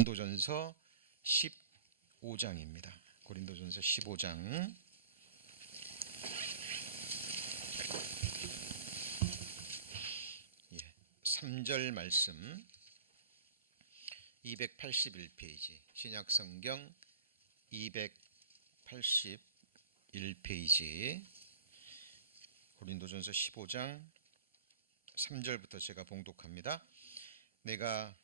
고린도전서 15장입니다. 고린도전서 15장 3절 말씀 281페이지 신약성경 281페이지 고린도전서 15장 3절부터 제가 봉독합니다. 내가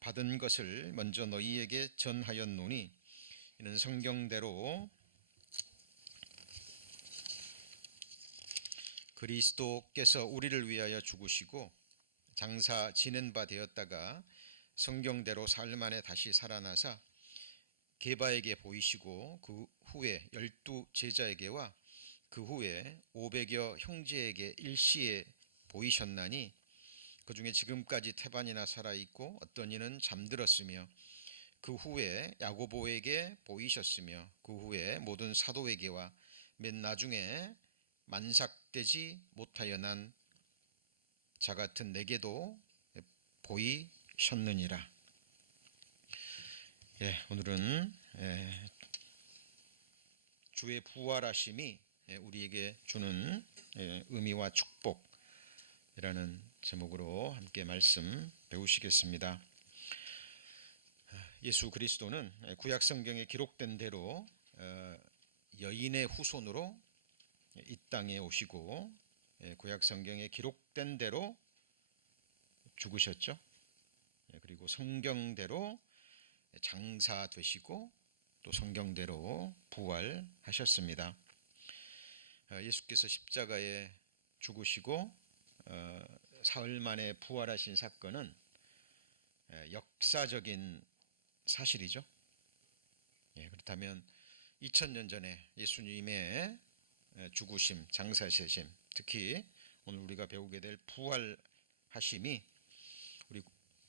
받은 것을 먼저 너희에게 전하였노니 이는 성경대로 그리스도께서 우리를 위하여 죽으시고 장사 지낸 바 되었다가 성경대로 사흘 만에 다시 살아나사 게바에게 보이시고 그 후에 12 제자에게와 그 후에 500여 형제에게 일시에 보이셨나니 그 중에 지금까지 태반이나 살아있고 어떤 이는 잠들었으며 그 후에 야고보에게 보이셨으며 그 후에 모든 사도에게와 맨 나중에 만삭되지 못하여 난 자 같은 내게도 보이셨느니라. 오늘은 주의 부활하심이 우리에게 주는 의미와 축복이라는 제목으로 함께 말씀 배우시겠습니다. 예수 그리스도는 구약 성경에 기록된 대로 여인의 후손으로 이 땅에 오시고 구약 성경에 기록된 대로 죽으셨죠. 그리고 성경대로 장사되시고 또 성경대로 부활하셨습니다. 예수께서 십자가에 죽으시고 사흘 만에 부활하신 사건은 역사적인 사실이죠. 그렇다면 2000년 전에 예수님의 죽으심, 장사되심, 특히 오늘 우리가 배우게 될 부활하심이 우리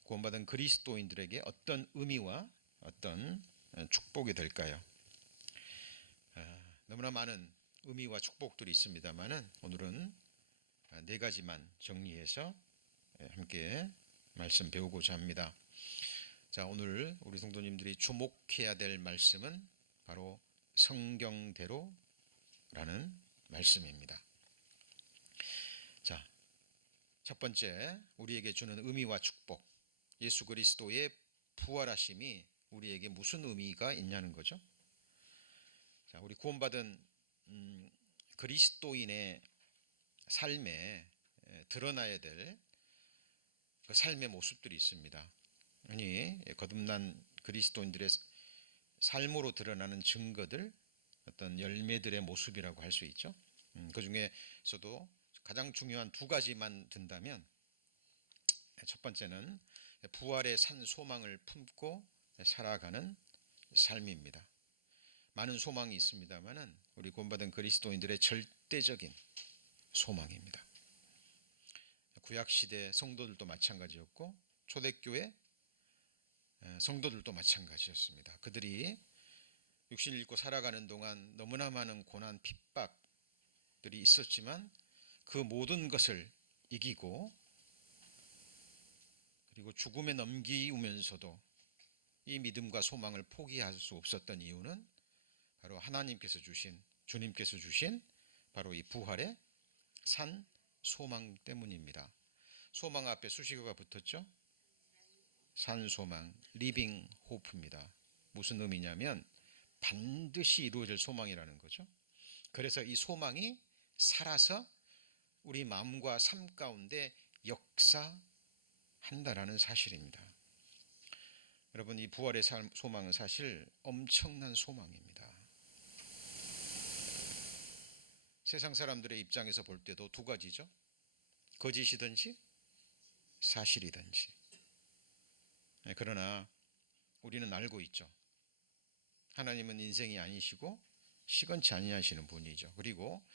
구원받은 그리스도인들에게 어떤 의미와 어떤 축복이 될까요? 너무나 많은 의미와 축복들이 있습니다만은 오늘은 네 가지만 정리해서 함께 말씀 배우고자 합니다. 자, 오늘 우리 성도님들이 주목해야 될 말씀은 바로 성경대로라는 말씀입니다. 자, 첫 번째 우리에게 주는 의미와 축복, 예수 그리스도의 부활하심이 우리에게 무슨 의미가 있냐는 거죠. 자, 우리 구원받은 그리스도인의 삶에 드러나야 될 그 삶의 모습들이 있습니다. 아니, 거듭난 그리스도인들의 삶으로 드러나는 증거들, 어떤 열매들의 모습이라고 할 수 있죠. 그 중에서도 가장 중요한 두 가지만 든다면 첫 번째는 부활의 산 소망을 품고 살아가는 삶입니다. 많은 소망이 있습니다만은 우리 구원받은 그리스도인들의 절대적인 소망입니다. 구약시대 성도들도 마찬가지였고 초대교회 성도들도 마찬가지였습니다. 그들이 육신을 입고 살아가는 동안 너무나 많은 고난, 핍박들이 있었지만 그 모든 것을 이기고 그리고 죽음에 넘기우면서도 이 믿음과 소망을 포기할 수 없었던 이유는 바로 하나님께서 주신, 주님께서 주신 바로 이 부활의 산 소망 때문입니다. 소망 앞에 수식어가 붙었죠. 산 소망, 리빙 호프입니다. 무슨 의미냐면 반드시 이루어질 소망이라는 거죠. 그래서 이 소망이 살아서 우리 마음과 삶 가운데 역사한다라는 사실입니다. 여러분, 이 부활의 소망은 사실 엄청난 소망입니다. 세상 사람들의 입장에서 볼 때도 두 가지죠. 거짓이든지 사실이든지. 그러나 우리는 알고 있죠. 하나님은 인생이 아니시고 시건치 아니하시는 분이죠. 그리고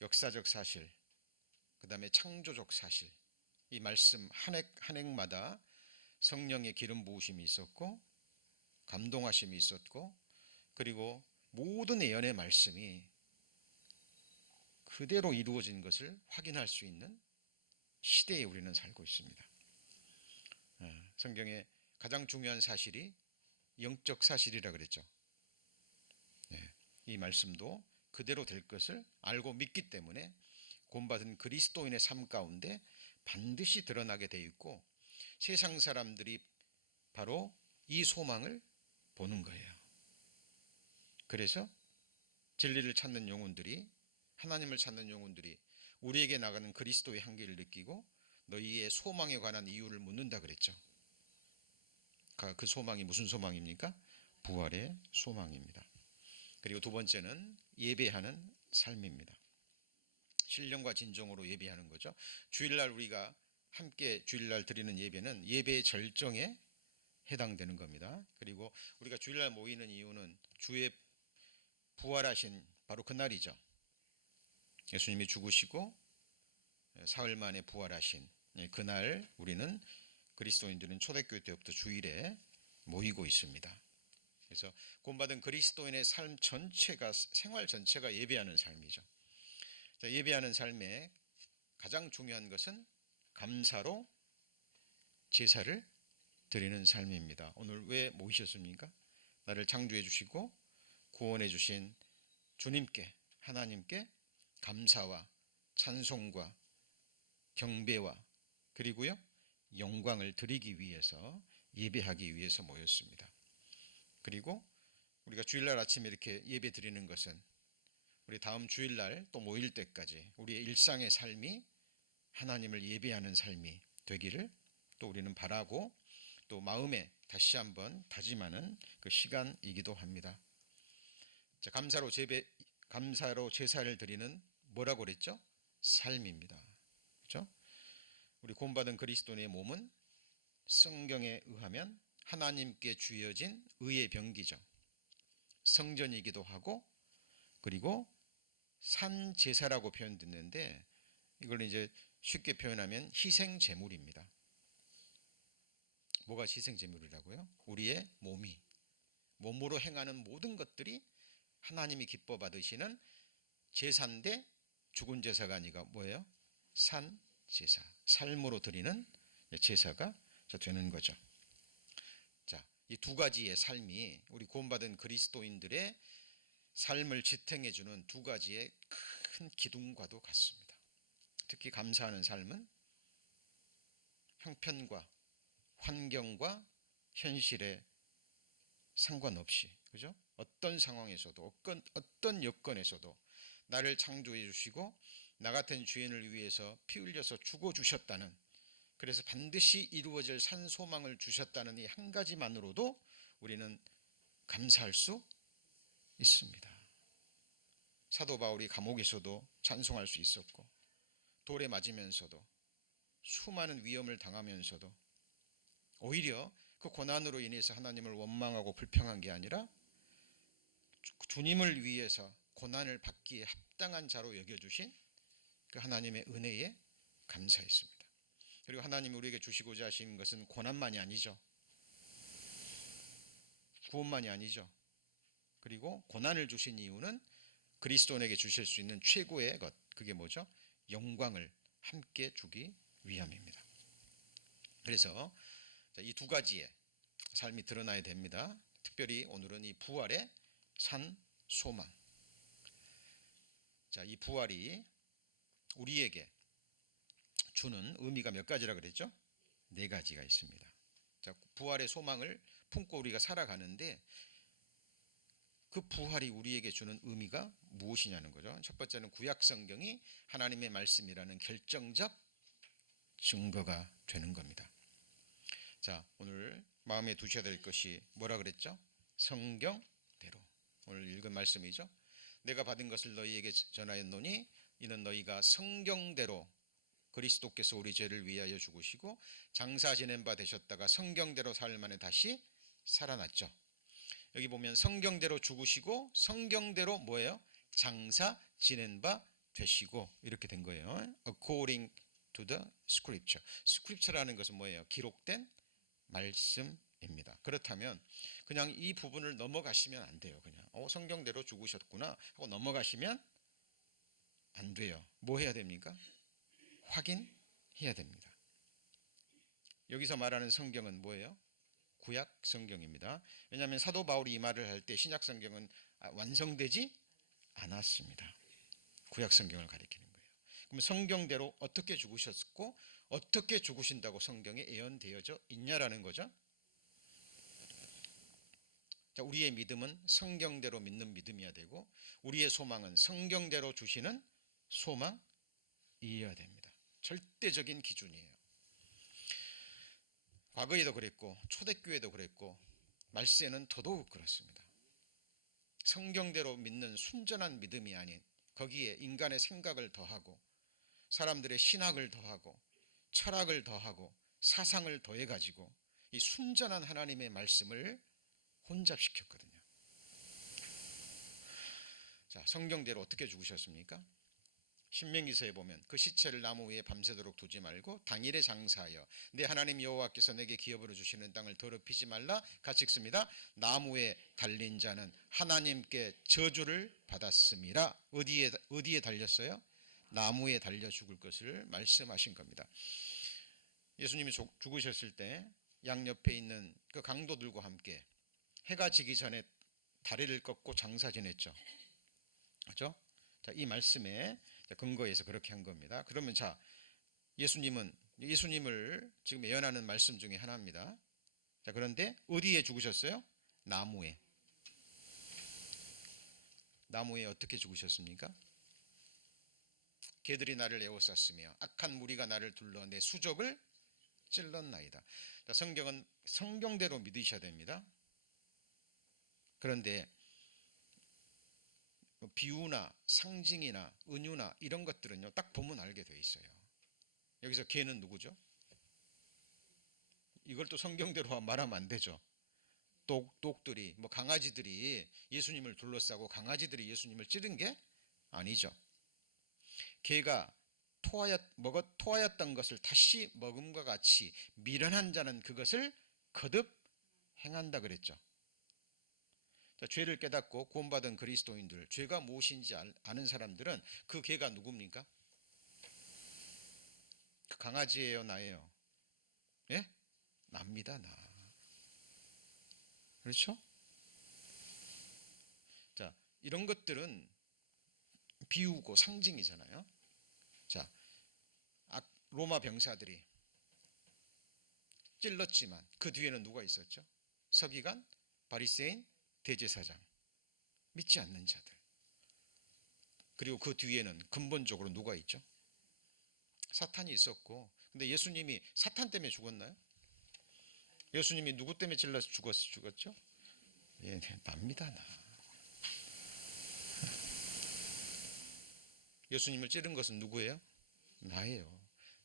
역사적 사실, 그 다음에 창조적 사실, 이 말씀 한 핵마다 성령의 기름 부으심이 있었고 감동하심이 있었고 그리고 모든 예언의 말씀이 그대로 이루어진 것을 확인할 수 있는 시대에 우리는 살고 있습니다. 성경의 가장 중요한 사실이 영적 사실이라 그랬죠. 네, 이 말씀도 그대로 될 것을 알고 믿기 때문에 구원받은 그리스도인의 삶 가운데 반드시 드러나게 돼 있고 세상 사람들이 바로 이 소망을 보는 거예요. 그래서 진리를 찾는 영혼들이, 하나님을 찾는 영혼들이 우리에게 나가는 그리스도의 향기를 느끼고 너희의 소망에 관한 이유를 묻는다 그랬죠. 그 소망이 무슨 소망입니까? 부활의 소망입니다. 그리고 두 번째는 예배하는 삶입니다. 신령과 진정으로 예배하는 거죠. 주일날 우리가 함께 주일날 드리는 예배는 예배의 절정에 해당되는 겁니다. 그리고 우리가 주일날 모이는 이유는 주의 부활하신 바로 그날이죠. 예수님이 죽으시고 사흘 만에 부활하신 그날 우리는 그리스도인들은 초대교회 때부터 주일에 모이고 있습니다. 그래서 구원받은 그리스도인의 삶 전체가, 생활 전체가 예배하는 삶이죠. 예배하는 삶에 가장 중요한 것은 감사로 제사를 드리는 삶입니다. 오늘 왜 모이셨습니까? 나를 창조해 주시고 구원해 주신 주님께, 하나님께 감사와 찬송과 경배와 그리고요 영광을 드리기 위해서, 예배하기 위해서 모였습니다. 그리고 우리가 주일날 아침에 이렇게 예배 드리는 것은 우리 다음 주일날 또 모일 때까지 우리의 일상의 삶이 하나님을 예배하는 삶이 되기를 또 우리는 바라고 또 마음에 다시 한번 다짐하는 그 시간이기도 합니다. 자, 감사로 제사를 드리는 뭐라고 그랬죠? 삶입니다. 그렇죠? 우리 구원받은 그리스도인의 몸은 성경에 의하면 하나님께 주어진 의의 병기죠. 성전이기도 하고 그리고 산 제사라고 표현됐는데 이걸 이제 쉽게 표현하면 희생 제물입니다. 뭐가 희생 제물이라고요? 우리의 몸으로 행하는 모든 것들이 하나님이 기뻐 받으시는 제사인데 죽은 제사가 아니라 뭐예요? 산 제사, 삶으로 드리는 제사가 되는 거죠. 자, 이 두 가지의 삶이 우리 구원받은 그리스도인들의 삶을 지탱해 주는 두 가지의 큰 기둥과도 같습니다. 특히 감사하는 삶은 형편과 환경과 현실에 상관없이, 그죠? 어떤 상황에서도 어떤 여건에서도 나를 창조해 주시고 나 같은 죄인을 위해서 피 흘려서 죽어 주셨다는, 그래서 반드시 이루어질 산 소망을 주셨다는 이 한 가지만으로도 우리는 감사할 수 있습니다. 사도 바울이 감옥에서도 찬송할 수 있었고 돌에 맞으면서도 수많은 위험을 당하면서도 오히려 그 고난으로 인해서 하나님을 원망하고 불평한 게 아니라 주님을 위해서 고난을 받기에 합당한 자로 여겨주신 그 하나님의 은혜에 감사했습니다. 그리고 하나님이 우리에게 주시고자 하신 것은 고난만이 아니죠. 구원만이 아니죠. 그리고 고난을 주신 이유는 그리스도인에게 주실 수 있는 최고의 것, 그게 뭐죠? 영광을 함께 주기 위함입니다. 그래서 이 두 가지의 삶이 드러나야 됩니다. 특별히 오늘은 이 부활의 산 소망. 자, 이 부활이 우리에게 주는 의미가 몇 가지라 그랬죠? 네 가지가 있습니다. 자, 부활의 소망을 품고 우리가 살아가는데 그 부활이 우리에게 주는 의미가 무엇이냐는 거죠. 첫 번째는 구약 성경이 하나님의 말씀이라는 결정적 증거가 되는 겁니다. 자, 오늘 마음에 두셔야 될 것이 뭐라 그랬죠? 성경대로. 오늘 읽은 말씀이죠. 내가 받은 것을 너희에게 전하였노니 이는 너희가 성경대로 그리스도께서 우리 죄를 위하여 죽으시고 장사 지낸 바 되셨다가 성경대로 사흘 만에 다시 살아났죠. 여기 보면 성경대로 죽으시고 성경대로 뭐예요? 장사 지낸 바 되시고 이렇게 된 거예요. According to the scripture. scripture라는 것은 뭐예요? 기록된 말씀입니다. 그렇다면 그냥 이 부분을 넘어가시면 안 돼요. 그냥 성경대로 죽으셨구나 하고 넘어가시면 안 돼요. 뭐 해야 됩니까? 확인해야 됩니다. 여기서 말하는 성경은 뭐예요? 구약 성경입니다. 왜냐하면 사도 바울이 이 말을 할 때 신약 성경은 완성되지 않았습니다. 구약 성경을 가리키는 거예요. 그럼 성경대로 어떻게 죽으셨고 어떻게 죽으신다고 성경에 예언되어져 있냐라는 거죠. 자, 우리의 믿음은 성경대로 믿는 믿음이어야 되고 우리의 소망은 성경대로 주시는 소망이어야 됩니다. 절대적인 기준이에요. 과거에도 그랬고 초대교회도 그랬고 말세는 더더욱 그렇습니다. 성경대로 믿는 순전한 믿음이 아닌 거기에 인간의 생각을 더하고 사람들의 신학을 더하고 철학을 더하고 사상을 더해가지고 이 순전한 하나님의 말씀을 혼잡시켰거든요. 자, 성경대로 어떻게 죽으셨습니까? 신명기서에 보면 그 시체를 나무 위에 밤새도록 두지 말고 당일에 장사하여 내 하나님 여호와께서 내게 기업으로 주시는 땅을 더럽히지 말라 같이 읽습니다. 나무에 달린 자는 하나님께 저주를 받았음이라. 어디에 달렸어요? 나무에 달려 죽을 것을 말씀하신 겁니다. 예수님이 죽으셨을 때 양옆에 있는 그 강도들과 함께 해가 지기 전에 다리를 꺾고 장사 지냈죠. 그렇죠? 자, 이 말씀에 근거해서 그렇게 한 겁니다. 그러면 자, 예수님을 지금 예언하는 말씀 중에 하나입니다. 자, 그런데 어디에 죽으셨어요? 나무에. 나무에 어떻게 죽으셨습니까? 개들이 나를 에워쌌으며 악한 무리가 나를 둘러 내 수족을 찔렀나이다. 자, 성경은 성경대로 믿으셔야 됩니다. 그런데 비유나 상징이나 은유나 이런 것들은요, 딱 보면 알게 돼 있어요. 여기서 개는 누구죠? 이걸 또 성경대로 말하면 안 되죠. 똑똑들이, 강아지들이 예수님을 둘러싸고 강아지들이 예수님을 찌른 게 아니죠. 개가 토하였던 것을 다시 먹음과 같이 미련한 자는 그것을 거듭 행한다 그랬죠. 자, 죄를 깨닫고 구원받은 그리스도인들, 죄가 무엇인지 아는 사람들은 그 개가 누굽니까? 그 강아지예요, 나예요? 예? 납니다, 나. 그렇죠? 자, 이런 것들은 비유고 상징이잖아요. 자, 로마 병사들이 찔렀지만 그 뒤에는 누가 있었죠? 서기관, 바리새인, 대제사장, 믿지 않는 자들. 그리고 그 뒤에는 근본적으로 누가 있죠? 사탄이 있었고, 근데 예수님이 사탄 때문에 죽었나요? 예수님이 누구 때문에 찔러서 죽었죠? 예, 납니다, 나. 예수님을 찌른 것은 누구예요? 나예요.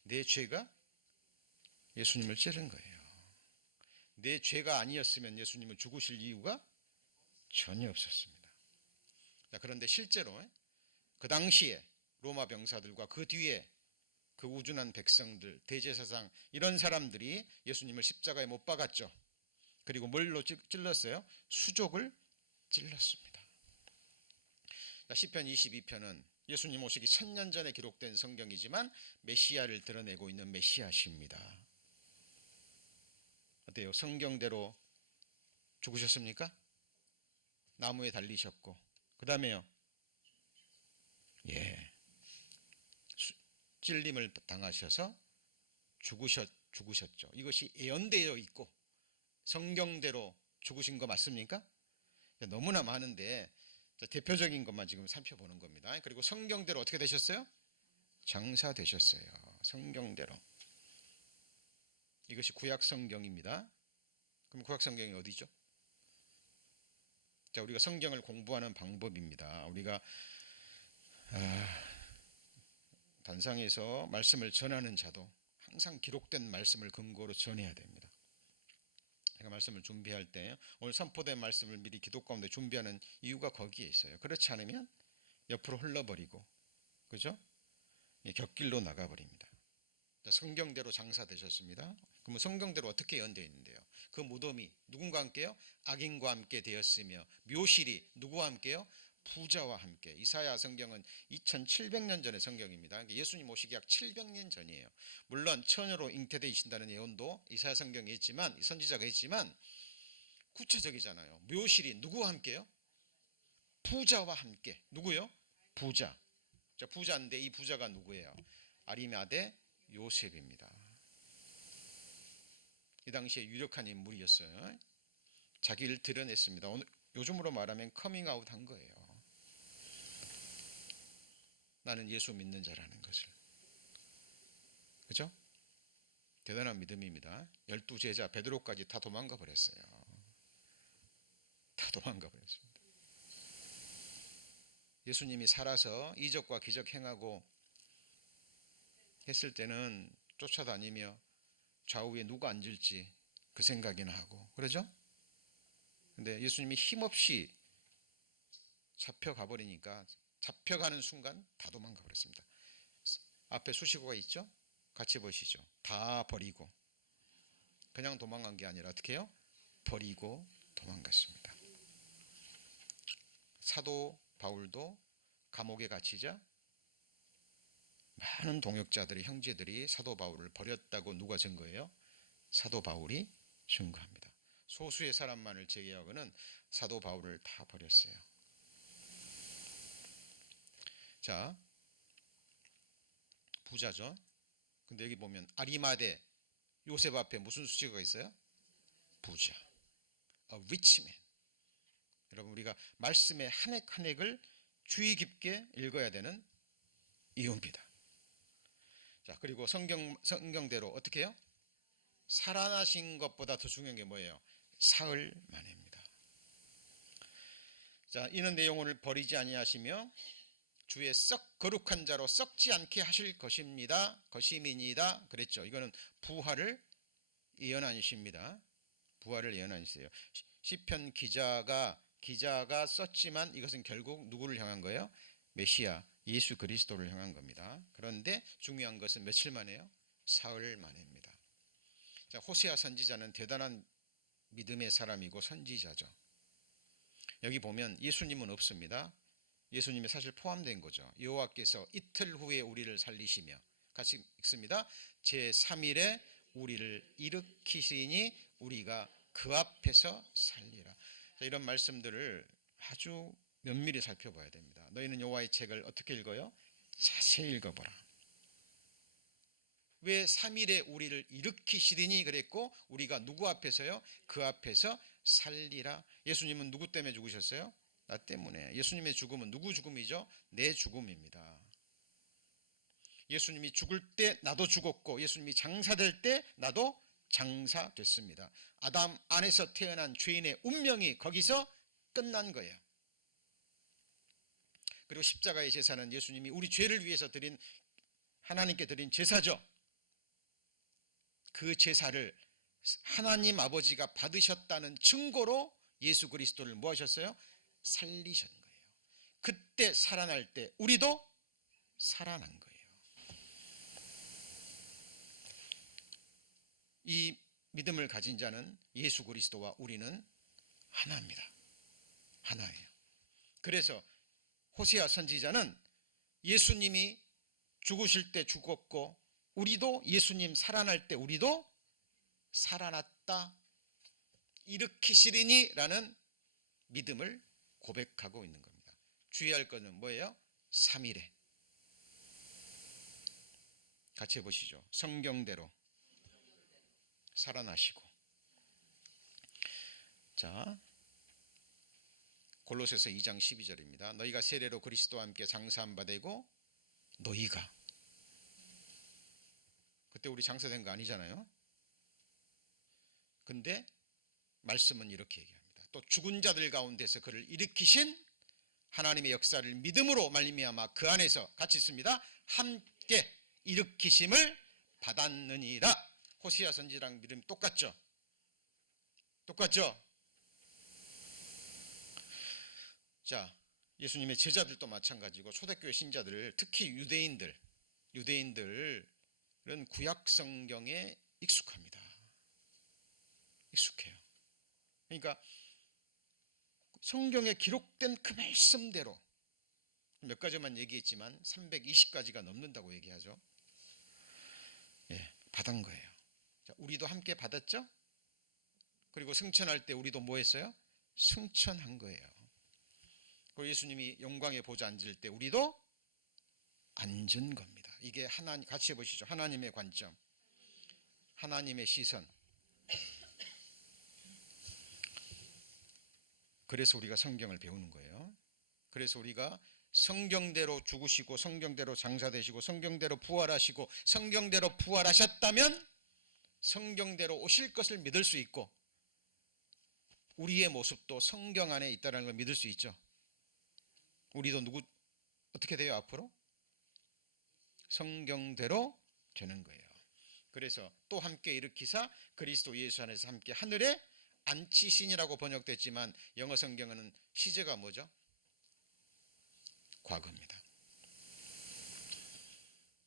내 죄가 예수님을 찌른 거예요. 내 죄가 아니었으면 예수님은 죽으실 이유가 전혀 없었습니다. 자, 그런데 실제로 그 당시에 로마 병사들과 그 뒤에 그 우준한 백성들, 대제사장 이런 사람들이 예수님을 십자가에 못 박았죠. 그리고 뭘로 찔렀어요? 수족을 찔렀습니다. 자, 시편 22편은 예수님 오시기 1000년 전에 기록된 성경이지만 메시아를 드러내고 있는 메시아십니다. 어때요? 성경대로 죽으셨습니까? 나무에 달리셨고, 그 다음에요, 찔림을 당하셔서 죽으셨죠. 이것이 예언되어 있고 성경대로 죽으신 거 맞습니까? 너무나 많은데 대표적인 것만 지금 살펴보는 겁니다. 그리고 성경대로 어떻게 되셨어요? 장사되셨어요. 성경대로. 이것이 구약 성경입니다. 그럼 구약 성경이 어디죠? 자, 우리가 성경을 공부하는 방법입니다. 우리가 단상에서 말씀을 전하는 자도 항상 기록된 말씀을 근거로 전해야 됩니다. 제가 말씀을 준비할 때 오늘 선포된 말씀을 미리 기도 가운데 준비하는 이유가 거기에 있어요. 그렇지 않으면 옆으로 흘러버리고, 그죠? 곁길로 나가버립니다. 성경대로 장사되셨습니다. 그러면 성경대로 어떻게 예언되어 있는데요? 그 무덤이 누군가 함께요? 악인과 함께 되었으며 묘실이 누구와 함께요? 부자와 함께. 이사야 성경은 2700년 전의 성경입니다. 예수님 오시기 약 700년 전이에요. 물론 처녀로 잉태되신다는 예언도 이사야 성경에 있지만, 선지자가 있지만 구체적이잖아요. 묘실이 누구와 함께요? 부자와 함께. 누구요? 부자. 자, 부자인데 이 부자가 누구예요? 아리마대 요셉입니다. 이 당시에 유력한 인물이었어요. 자기를 드러냈습니다. 요즘으로 말하면 커밍아웃 한 거예요. 나는 예수 믿는 자라는 것을. 그죠? 대단한 믿음입니다. 12제자 베드로까지 다 도망가 버렸어요. 다 도망가 버렸습니다. 예수님이 살아서 이적과 기적 행하고 했을 때는 쫓아다니며 좌우에 누가 앉을지 그 생각이나 하고, 그러죠? 근데 예수님이 힘없이 잡혀가 버리니까 잡혀가는 순간 다 도망가 버렸습니다. 앞에 수식어가 있죠? 같이 보시죠. 다 버리고. 그냥 도망간 게 아니라 어떻게 해요? 버리고 도망갔습니다. 사도 바울도 감옥에 갇히자 많은 동역자들이, 형제들이 사도 바울을 버렸다고 누가 증거해요? 사도 바울이 증거합니다. 소수의 사람만을 제외하고는 사도 바울을 다 버렸어요. 자, 부자죠. 근데 여기 보면 아리마대 요셉 앞에 무슨 수식어가 있어요? 부자. A rich man. 여러분, 우리가 말씀의 한 획 한 획을 주의 깊게 읽어야 되는 이유입니다. 자, 그리고 성경대로 어떻게 해요? 살아나신 것보다 더 중요한 게 뭐예요? 사흘 만에입니다. 자, 이는 내용을 버리지 아니하시며 주의 썩 거룩한 자로 썩지 않게 하실 것임이니이다 그랬죠. 이거는 부활을 예언하십니다. 부활을 예언하시세요. 시편 기자가 썼지만 이것은 결국 누구를 향한 거예요? 메시아 예수 그리스도를 향한 겁니다. 그런데 중요한 것은 며칠 만에요? 사흘 만에입니다. 자, 호세아 선지자는 대단한 믿음의 사람이고 선지자죠. 여기 보면 예수님은 없습니다. 예수님이 사실 포함된 거죠. 여호와께서 이틀 후에 우리를 살리시며, 같이 읽습니다. 제3일에 우리를 일으키시니 우리가 그 앞에서 살리라. 자, 이런 말씀들을 아주 면밀히 살펴봐야 됩니다. 너희는 여호와의 책을 어떻게 읽어요? 자세히 읽어보라. 왜 3일에 우리를 일으키시리니 그랬고, 우리가 누구 앞에서요? 그 앞에서 살리라. 예수님은 누구 때문에 죽으셨어요? 나 때문에. 예수님의 죽음은 누구 죽음이죠? 내 죽음입니다. 예수님이 죽을 때 나도 죽었고, 예수님이 장사될 때 나도 장사됐습니다. 아담 안에서 태어난 죄인의 운명이 거기서 끝난 거예요. 그리고 십자가의 제사는 예수님이 우리 죄를 위해서 드린, 하나님께 드린 제사죠. 그 제사를 하나님 아버지가 받으셨다는 증거로 예수 그리스도를 뭐 하셨어요? 살리신 거예요. 그때 살아날 때 우리도 살아난 거예요. 이 믿음을 가진 자는 예수 그리스도와 우리는 하나입니다. 하나예요. 그래서 호세아 선지자는 예수님이 죽으실 때 죽었고, 우리도 예수님 살아날 때 우리도 살아났다, 일으키시리니 라는 믿음을 고백하고 있는 겁니다. 주의할 것은 뭐예요? 3일에. 같이 해보시죠. 성경대로 살아나시고. 자, 골로새서 2장 12절입니다. 너희가 세례로 그리스도와 함께 장사한 바 되고, 너희가, 그때 우리 장사된 거 아니잖아요. 근데 말씀은 이렇게 얘기합니다. 또 죽은 자들 가운데서 그를 일으키신 하나님의 역사를 믿음으로 말미암아 그 안에서, 같이 있습니다, 함께 일으키심을 받았느니라. 호세아 선지자랑 믿음 똑같죠? 똑같죠? 자, 예수님의 제자들도 마찬가지고, 초대교회 신자들, 특히 유대인들은 구약 성경에 익숙합니다. 익숙해요. 그러니까 성경에 기록된 그 말씀대로 몇 가지만 얘기했지만 320가지가 넘는다고 얘기하죠. 예, 받은 거예요. 자, 우리도 함께 받았죠? 그리고 승천할 때 우리도 뭐 했어요? 승천한 거예요. 그리고 예수님이 영광의 보좌 앉을 때 우리도 앉은 겁니다. 이게 하나님, 같이 해보시죠. 하나님의 관점, 하나님의 시선. 그래서 우리가 성경을 배우는 거예요. 그래서 우리가 성경대로 죽으시고 성경대로 장사되시고 성경대로 부활하시고 성경대로 부활하셨다면 성경대로 오실 것을 믿을 수 있고 우리의 모습도 성경 안에 있다는 걸 믿을 수 있죠. 우리도 어떻게 돼요? 앞으로 성경대로 되는 거예요. 그래서 또 함께 일으키사 그리스도 예수 안에서 함께 하늘에 앉히시니라고 번역됐지만 영어 성경은 시제가 뭐죠? 과거입니다.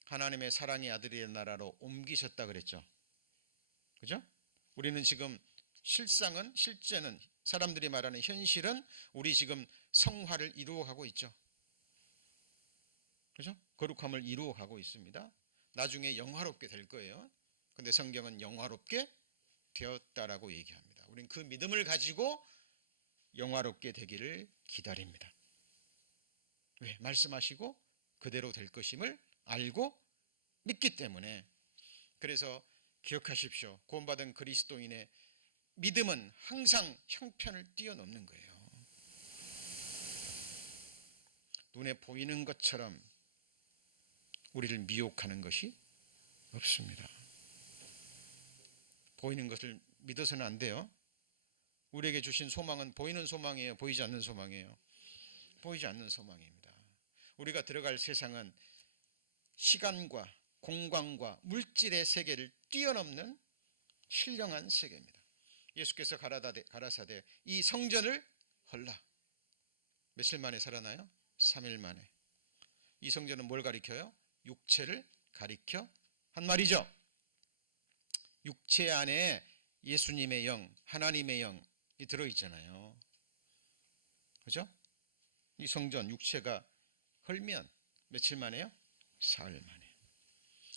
하나님의 사랑의 아들의 나라로 옮기셨다 그랬죠. 그죠? 우리는 지금 실제는 사람들이 말하는 현실은 우리 지금 성화를 이루어가고 있죠. 그죠? 거룩함을 이루어가고 있습니다. 나중에 영화롭게 될 거예요. 근데 성경은 영화롭게 되었다라고 얘기합니다. 우리는 그 믿음을 가지고 영화롭게 되기를 기다립니다. 왜? 말씀하시고 그대로 될 것임을 알고 믿기 때문에. 그래서 기억하십시오. 구원받은 그리스도인의 믿음은 항상 형편을 뛰어넘는 거예요. 눈에 보이는 것처럼 우리를 미혹하는 것이 없습니다. 보이는 것을 믿어서는 안 돼요. 우리에게 주신 소망은 보이는 소망이에요? 보이지 않는 소망이에요? 보이지 않는 소망입니다. 우리가 들어갈 세상은 시간과 공간과 물질의 세계를 뛰어넘는 신령한 세계입니다. 예수께서 가라사대 이 성전을 헐라. 며칠 만에 살아나요? 3일 만에. 이 성전은 뭘 가리켜요? 육체를 가리켜 한 말이죠. 육체 안에 예수님의 영, 하나님의 영이 들어있잖아요. 그죠? 이 성전 육체가 헐면 며칠 만에요? 사흘 만에.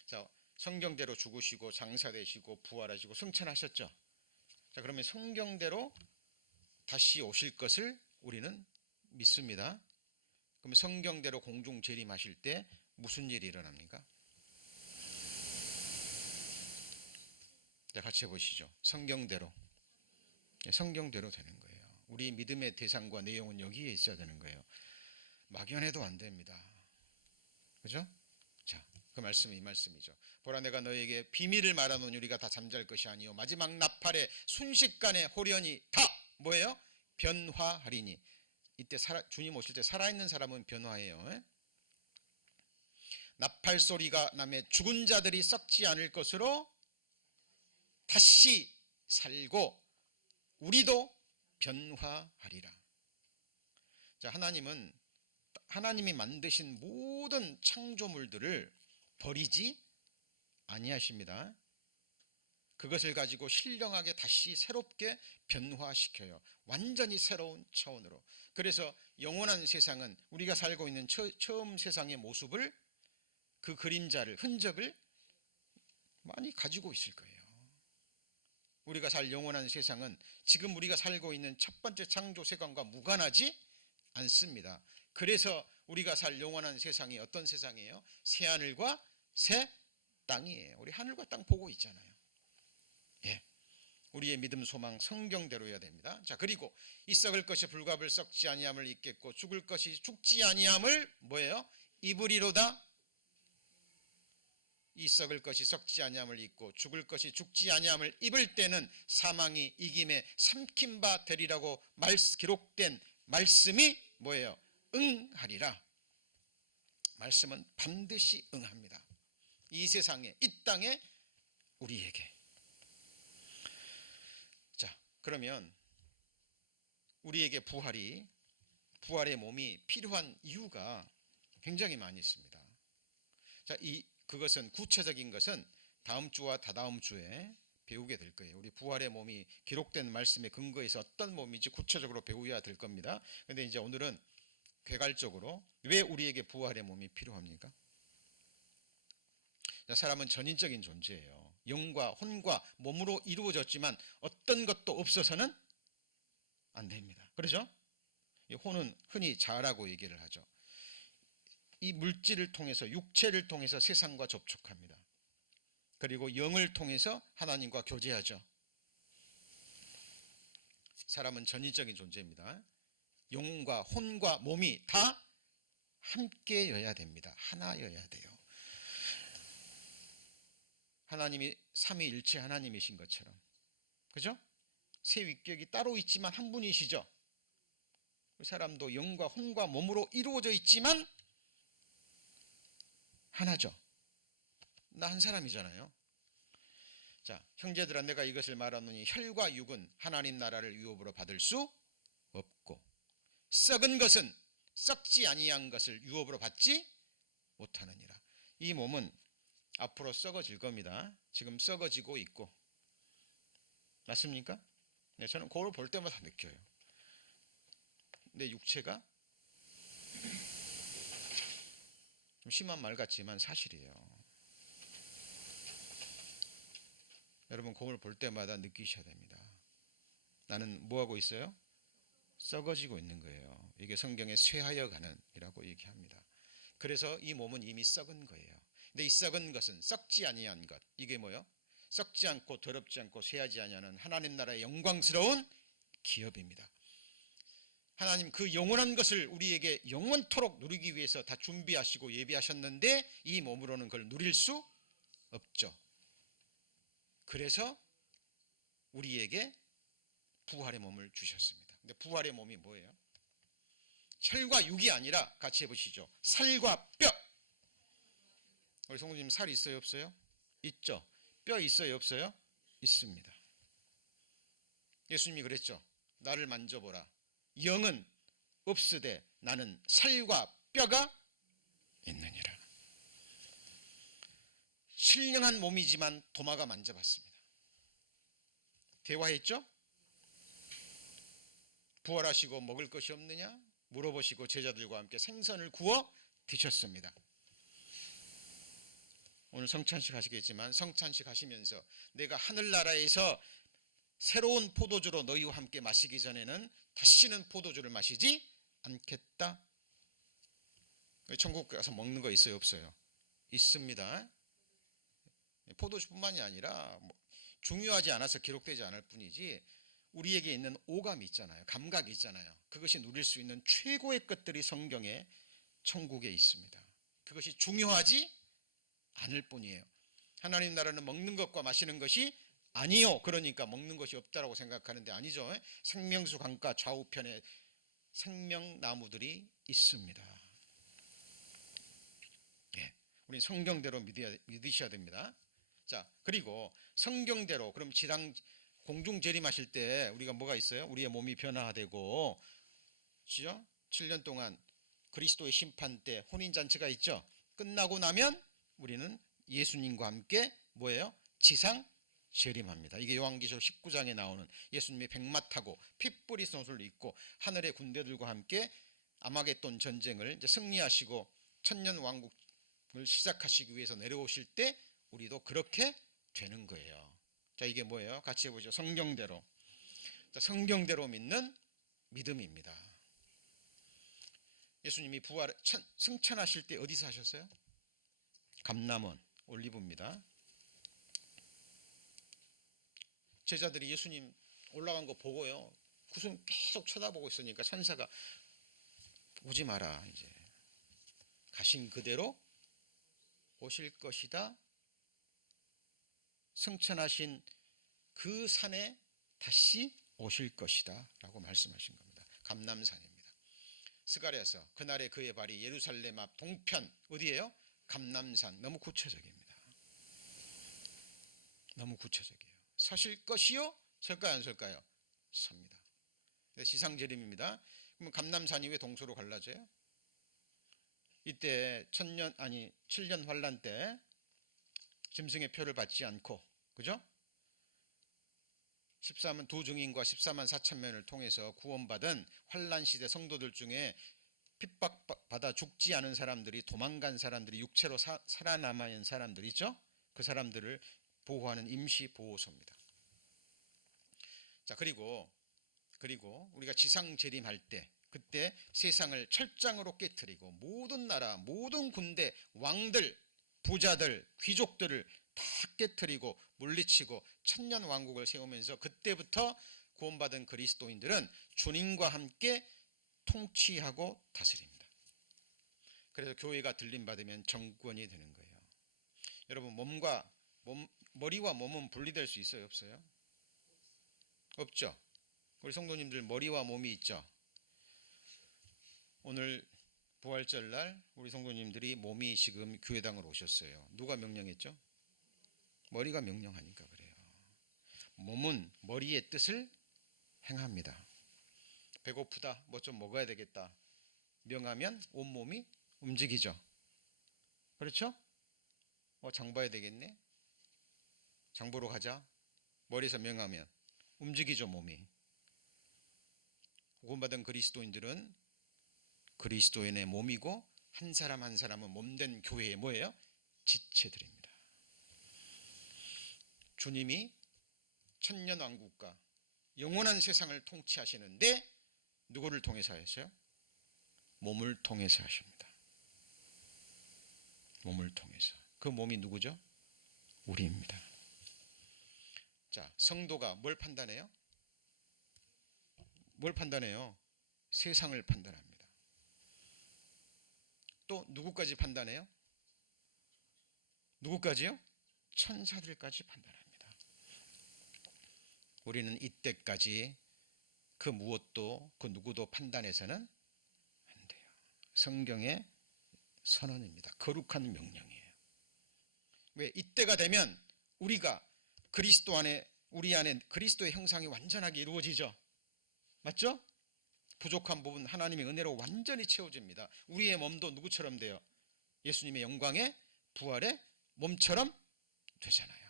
자, 성경대로 죽으시고 장사되시고 부활하시고 승천하셨죠. 자, 그러면 성경대로 다시 오실 것을 우리는 믿습니다. 그럼 성경대로 공중 재림하실 때 무슨 일이 일어납니까? 자, 같이 해보시죠. 성경대로 되는 거예요. 우리 믿음의 대상과 내용은 여기에 있어야 되는 거예요. 막연해도 안 됩니다. 그죠? 자, 그 말씀이 이 말씀이죠. 보라, 내가 너에게 비밀을 말하노니 우리가 다 잠잘 것이 아니요 마지막 나팔에 순식간에 호련히 다 뭐예요? 변화하리니. 이때 주님 오실 때 살아있는 사람은 변화해요. 나팔 소리가 나매 죽은 자들이 썩지 않을 것으로 다시 살고 우리도 변화하리라. 자, 하나님이 만드신 모든 창조물들을 버리지 아니하십니다. 그것을 가지고 신령하게 다시 새롭게 변화시켜요. 완전히 새로운 차원으로. 그래서 영원한 세상은 우리가 살고 있는 처음 세상의 모습을, 그 그림자를, 흔적을 많이 가지고 있을 거예요. 우리가 살 영원한 세상은 지금 우리가 살고 있는 첫 번째 창조 세상과 무관하지 않습니다. 그래서 우리가 살 영원한 세상이 어떤 세상이에요? 새 하늘과 새 땅이에요. 우리 하늘과 땅 보고 있잖아요. 예, 우리의 믿음 소망 성경대로여야 됩니다. 자, 그리고 이 썩을 것이 불갑을 썩지 아니함을 입겠고 죽을 것이 죽지 아니함을 뭐예요? 입으리로다. 이 썩을 것이 썩지 아니함을 입고 죽을 것이 죽지 아니함을 입을 때는 사망이 이김에 삼킨 바 되리라고 기록된 말씀이 뭐예요? 응하리라. 말씀은 반드시 응합니다. 이 세상에, 이 땅에, 우리에게. 자, 그러면 우리에게 부활의 몸이 필요한 이유가 굉장히 많이 있습니다. 자, 그것은 구체적인 것은 다음 주와 다다음 주에 배우게 될 거예요. 우리 부활의 몸이 기록된 말씀에 근거해서 어떤 몸인지 구체적으로 배워야 될 겁니다. 근데 이제 오늘은 괴갈적으로 왜 우리에게 부활의 몸이 필요합니까? 사람은 전인적인 존재예요. 영과 혼과 몸으로 이루어졌지만 어떤 것도 없어서는 안 됩니다. 그렇죠? 이 혼은 흔히 자라고 얘기를 하죠. 이 물질을 통해서, 육체를 통해서 세상과 접촉합니다. 그리고 영을 통해서 하나님과 교제하죠. 사람은 전인적인 존재입니다. 영과 혼과 몸이 다 함께여야 됩니다. 하나여야 돼요. 하나님이 삼위일체 하나님이신 것처럼, 그죠? 세 위격이 따로 있지만 한 분이시죠. 사람도 영과 혼과 몸으로 이루어져 있지만 하나죠. 나 한 사람이잖아요. 자, 형제들아, 내가 이것을 말하노니 혈과 육은 하나님 나라를 유업으로 받을 수 없고 썩은 것은 썩지 아니한 것을 유업으로 받지 못하느니라. 이 몸은 앞으로 썩어질 겁니다. 지금 썩어지고 있고, 맞습니까? 네, 저는 거울 볼 때마다 느껴요. 내 육체가 좀 심한 말 같지만 사실이에요. 여러분, 거울 볼 때마다 느끼셔야 됩니다. 나는 뭐하고 있어요? 썩어지고 있는 거예요. 이게 성경의 쇠하여 가는 이라고 얘기합니다. 그래서 이 몸은 이미 썩은 거예요. 근데 이 썩은 것은 썩지 아니한 것, 이게 뭐요? 썩지 않고 더럽지 않고 쇠하지 아니하는 하나님 나라의 영광스러운 기업입니다. 하나님 그 영원한 것을 우리에게 영원토록 누리기 위해서 다 준비하시고 예비하셨는데 이 몸으로는 그걸 누릴 수 없죠. 그래서 우리에게 부활의 몸을 주셨습니다. 근데 부활의 몸이 뭐예요? 혈과 육이 아니라 같이 해보시죠. 살과 뼈. 우리 성도님 살 있어요, 없어요? 있죠. 뼈 있어요, 없어요? 있습니다. 예수님이 그랬죠. 나를 만져보라. 영은 없으되 나는 살과 뼈가 있느니라. 신령한 몸이지만 도마가 만져봤습니다. 대화했죠? 부활하시고 먹을 것이 없느냐? 물어보시고 제자들과 함께 생선을 구워 드셨습니다. 오늘 성찬식 하시겠지만 성찬식 하시면서 내가 하늘나라에서 새로운 포도주로 너희와 함께 마시기 전에는 다시는 포도주를 마시지 않겠다. 천국 가서 먹는 거 있어요, 없어요? 있습니다. 포도주뿐만이 아니라 중요하지 않아서 기록되지 않을 뿐이지 우리에게 있는 오감이 있잖아요. 감각이 있잖아요. 그것이 누릴 수 있는 최고의 것들이 성경에 천국에 있습니다. 그것이 중요하지 않을 뿐이에요. 하나님 나라는 먹는 것과 마시는 것이 아니요. 그러니까 먹는 것이 없다라고 생각하는데 아니죠. 생명수 강가 좌우편에 생명나무들이 있습니다. 예, 우리 성경대로 믿으셔야 됩니다. 자, 그리고 성경대로 그럼 지당 공중 재림하실 때 우리가 뭐가 있어요? 우리의 몸이 변화되고, 그죠? 7년 동안 그리스도의 심판 때 혼인잔치가 있죠. 끝나고 나면 우리는 예수님과 함께 뭐예요? 지상 재림합니다. 이게 요한계시록 19장에 나오는 예수님이 백마 타고 핏불이 옷을 입고 하늘의 군대들과 함께 아마겟돈 전쟁을 이제 승리하시고 천년 왕국을 시작하시기 위해서 내려오실 때 우리도 그렇게 되는 거예요. 자, 이게 뭐예요? 같이 해보죠. 성경대로. 자, 성경대로 믿는 믿음입니다. 예수님이 부활 승천하실 때 어디서 하셨어요? 감람원 올리브입니다. 제자들이 예수님 올라간 거 보고요, 구름 계속 쳐다보고 있으니까 천사가 오지 마라, 이제 가신 그대로 오실 것이다. 승천하신 그 산에 다시 오실 것이다 라고 말씀하신 겁니다. 감람산입니다. 스가랴서 그날에 그의 발이 예루살렘 앞 동편 어디예요? 감람산. 너무 구체적입니다. 너무 구체적이에요. 서실 것이요? 설까요, 안 설까요? 섭니다. 지상재림입니다. 그럼 감람산이 왜 동서로 갈라져요? 이때 7년 환란 때 짐승의 표를 받지 않고, 그죠? 14만 두 증인과 14만 4천 명을 통해서 구원받은 환란 시대 성도들 중에 핍박받아 죽지 않은 사람들이, 도망간 사람들이, 육체로 살아남아 있는 사람들 있죠? 그 사람들을 보호하는 임시 보호소입니다. 자, 그리고 우리가 지상 재림할 때, 그때 세상을 철장으로 깨트리고 모든 나라, 모든 군대, 왕들, 부자들, 귀족들을 다 깨트리고 물리치고 천년 왕국을 세우면서 그때부터 구원받은 그리스도인들은 주님과 함께 통치하고 다스립니다. 그래서 교회가 들림받으면 정권이 되는 거예요. 여러분, 머리와 몸은 분리될 수 있어요, 없어요? 없죠. 우리 성도님들 머리와 몸이 있죠. 오늘 부활절 날 우리 성도님들이 몸이 지금 교회당으로 오셨어요. 누가 명령했죠? 머리가 명령하니까 그래요. 몸은 머리의 뜻을 행합니다. 배고프다, 뭐 좀 먹어야 되겠다 명하면 온몸이 움직이죠. 그렇죠? 장 봐야 되겠네, 장 보러 가자, 머리에서 명하면 움직이죠, 몸이. 구원받은 그리스도인들은 그리스도인의 몸이고 한 사람 한 사람은 몸된 교회의 뭐예요? 지체들입니다. 주님이 천년왕국과 영원한 세상을 통치하시는데 누구를 통해서 하셨어요? 몸을 통해서 하십니다. 몸을 통해서. 그 몸이 누구죠? 우리입니다. 자, 성도가 뭘 판단해요? 뭘 판단해요? 세상을 판단합니다. 또 누구까지 판단해요? 누구까지요? 천사들까지 판단합니다. 우리는 이때까지 그 무엇도 그 누구도 판단해서는 안 돼요. 성경의 선언입니다. 거룩한 명령이에요. 왜? 이때가 되면 우리가 그리스도 안에, 우리 안에 그리스도의 형상이 완전하게 이루어지죠. 맞죠? 부족한 부분 하나님의 은혜로 완전히 채워집니다. 우리의 몸도 누구처럼 돼요? 예수님의 영광의 부활의 몸처럼 되잖아요.